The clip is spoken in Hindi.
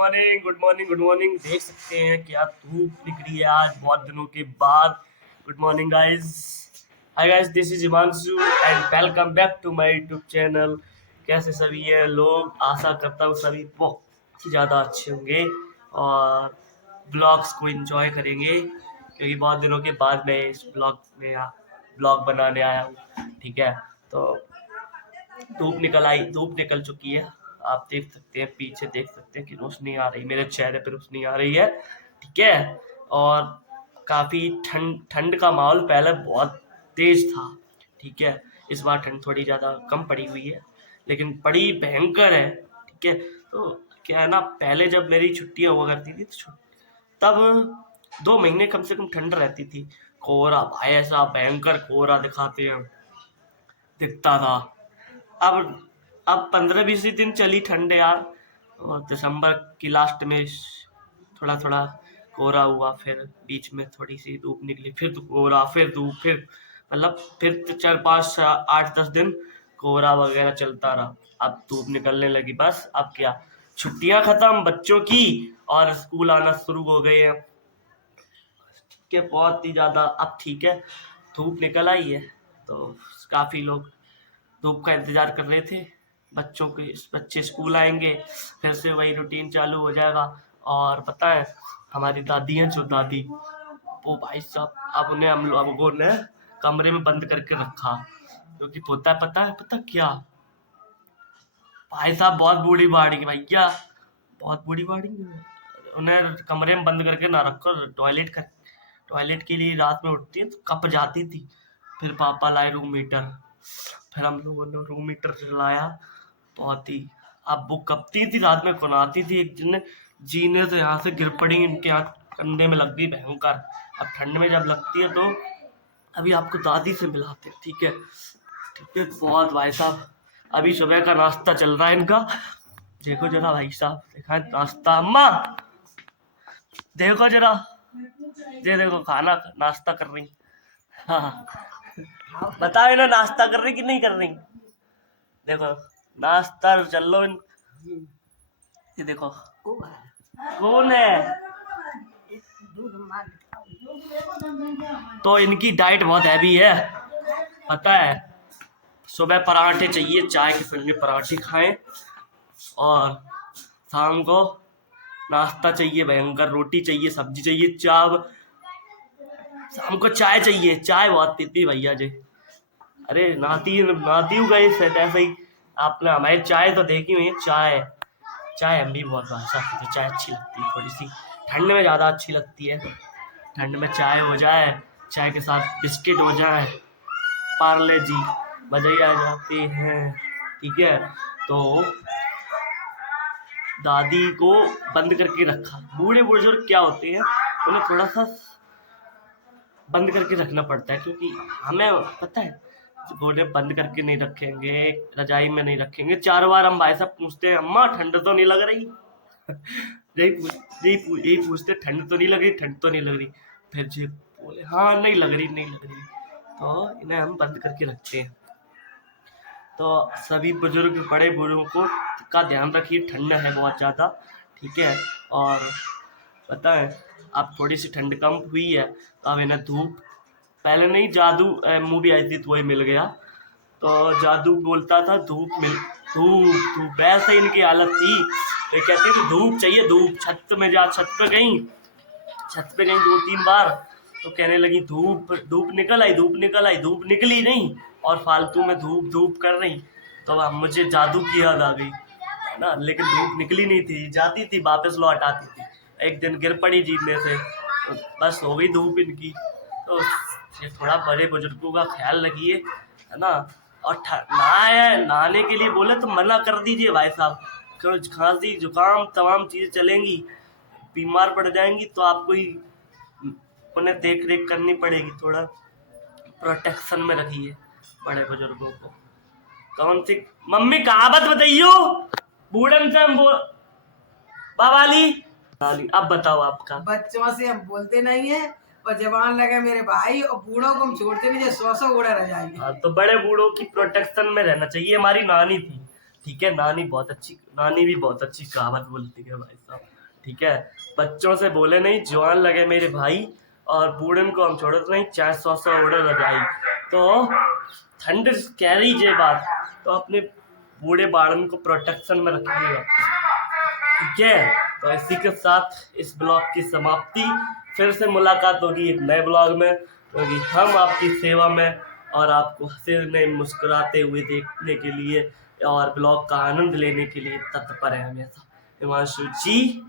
Morning, good morning, good morning. देख सकते हैं क्या धूप निकली है आज बहुत दिनों के बाद। Good morning guys. Hi guys, this is Himanshu and welcome back to my YouTube channel. कैसे सभी हैं लोग? आशा करता हूँ सभी बहुत ज़्यादा अच्छे होंगे और ब्लॉग्स को एंजॉय करेंगे, क्योंकि बहुत दिनों के बाद मैं इस ब्लॉग बनाने आया हूँ। ठीक है, तो धूप निकल चुकी है। आप देख सकते हैं, पीछे देख सकते हैं कि रोशनी आ रही, मेरे चेहरे पे रोशनी आ रही है। ठीक है, और काफी ठंड ठंड का माहौल पहले बहुत तेज था। ठीक है, इस बार ठंड थोड़ी ज्यादा कम पड़ी हुई है, लेकिन बड़ी भयंकर है। ठीक है, तो क्या है ना, पहले जब मेरी छुट्टियां हुआ करती थी तब 2 महीने कम से कम ठंड रहती थी। कोहरा भाई, ऐसा भयंकर कोहरा दिखता था। अब 15-20 ही दिन चली ठंड यार, और दिसंबर की लास्ट में थोड़ा थोड़ा कोहरा हुआ, फिर बीच में थोड़ी सी धूप निकली, फिर तो कोहरा, फिर धूप, फिर मतलब फिर 4-5-8-10 दिन कोहरा वगैरह चलता रहा। अब धूप निकलने लगी, बस अब क्या, छुट्टियां खत्म बच्चों की और स्कूल आना शुरू हो गए हैं के बहुत ही ज्यादा। अब ठीक है, धूप निकल आई है तो काफी लोग धूप का इंतजार कर रहे थे। बच्चे स्कूल आएंगे, फिर से वही रूटीन चालू हो जाएगा। और पता है, हमारी दादी हैं, जो दादी, वो भाई साहब, अब उन्हें हम लोगों ने कमरे में बंद करके रखा, क्योंकि पता क्या, भाई साहब बहुत बूढ़ी बाड़ी भैया, बहुत बूढ़ी बाड़ी, उन्हें कमरे में बंद करके ना रखो। टॉयलेट के लिए रात में उठती है तो कप जाती थी। फिर पापा लाए रूम हीटर, फिर हम लोगों ने रूम हीटर चलाया। बहुत ही, अब वो कपती थी रात में, कोनाती थी। एक दिन जीने से यहाँ से गिर पड़ी, इनके यहाँ कंधे में लग गई भयंकर। अब ठंड में जब लगती है तो अभी आपको दादी से मिलाते हैं। ठीक है, ठीक है, बहुत भाई साहब, अभी सुबह का नाश्ता चल रहा है इनका। देखो जरा भाई साहब, देखा है नाश्ता, अम्मा देखो जरा, ये देखो खाना नाश्ता कर रही। हाँ, बताओ इन्हें नाश्ता कर रही कि नहीं कर रही। देखो नाश्ता चल लो ये देखो कौन है। तो इनकी डाइट बहुत हैवी है, पता है। सुबह पराठे चाहिए, चाय के संग में पराठे खाएं, और शाम को नाश्ता चाहिए भयंकर, रोटी चाहिए, सब्जी चाहिए, शाम को चाय चाहिए। चाय बहुत पीती भैया जी। अरे नाती गए ऐसे ही। आपने हमारी चाय तो देखी हुई है, चाय हम भी बहुत भाषा पीते, चाय अच्छी लगती है, थोड़ी सी ठंड में ज़्यादा अच्छी लगती है। ठंड में चाय हो जाए, चाय के साथ बिस्किट हो जाए, पार्ले जी, मजा ही आ जाती है। ठीक है, तो दादी को बंद करके रखा। बूढ़े बुजुर्ग क्या होते हैं, उन्हें थोड़ा सा बंद करके रखना पड़ता है, क्योंकि हमें पता है, बोले बंद करके नहीं रखेंगे, रजाई में नहीं रखेंगे, 4 बार हम भाई साहब पूछते हैं, अम्मा ठंड तो नहीं लग रही। यही पूछते, ठंड तो नहीं लग रही, ठंड तो नहीं लग रही। फिर जी बोले हाँ, नहीं लग रही, नहीं लग रही, तो इन्हें हम बंद करके रखते हैं। तो सभी बुजुर्ग, बड़े बुजुर्गों को का ध्यान रखिए, ठंड है बहुत ज़्यादा। ठीक है, और पता है, अब थोड़ी सी ठंड कम हुई है तो अब इन्हें धूप, पहले नहीं, जादू मूवी आई थी तो वही मिल गया, तो जादू बोलता था धूप धूप, वैसे इनकी हालत थी। ये कहती थी धूप चाहिए, धूप। छत पे गई 2-3 बार, तो कहने लगी धूप, धूप निकल आई, धूप निकल आई, धूप निकली नहीं, और फालतू में धूप धूप कर रही। तो अब मुझे जादू की याद आ गई ना, लेकिन धूप निकली नहीं थी, जाती थी वापस लौट आती थी। एक दिन गिर पड़ी जीने से, तो बस हो गई धूप इनकी। तो ये थोड़ा बड़े बुजुर्गों का ख्याल रखिए, है ना। और नहाने के लिए बोले तो मना कर दीजिए भाई साहब, क्यों, खांसी जुकाम तमाम चीजें चलेंगी, बीमार पड़ जाएंगी, तो आपको ही उन्हें देख रेख करनी पड़ेगी। थोड़ा प्रोटेक्शन में रखिए बड़े बुजुर्गों को। कौन सी मम्मी कहावत बताइयो, बूढ़न से हम बाबाली। अब बताओ आपका। बच्चों से हम बोलते नहीं है, और जवान लगे मेरे भाई, और बूढ़ों को हम छोड़ते नहीं, 100 बूढ़ा रह जाएंगे। हाँ, तो बड़े बूढ़ों की प्रोटेक्शन में रहना चाहिए। हमारी नानी थी, ठीक है। नानी भी बहुत अच्छी कहावत बोलती है भाई साहब। ठीक है, बच्चों से बोले नहीं जवान लगे मेरे भाई, और बूढ़न को हम छोड़ो नहीं, चाहे 100 उड़े रजाई। तो ठंड कैरी जे बात, तो अपने बूढ़े बाड़न को प्रोटेक्शन में रखिएगा। ठीक है, तो इसी के साथ इस ब्लॉग की समाप्ति। फिर से मुलाकात होगी एक नए ब्लॉग में, क्योंकि हम आपकी सेवा में और आपको हंसने मुस्कुराते हुए देखने के लिए और ब्लॉग का आनंद लेने के लिए तत्पर है हमेशा। हिमांशु जी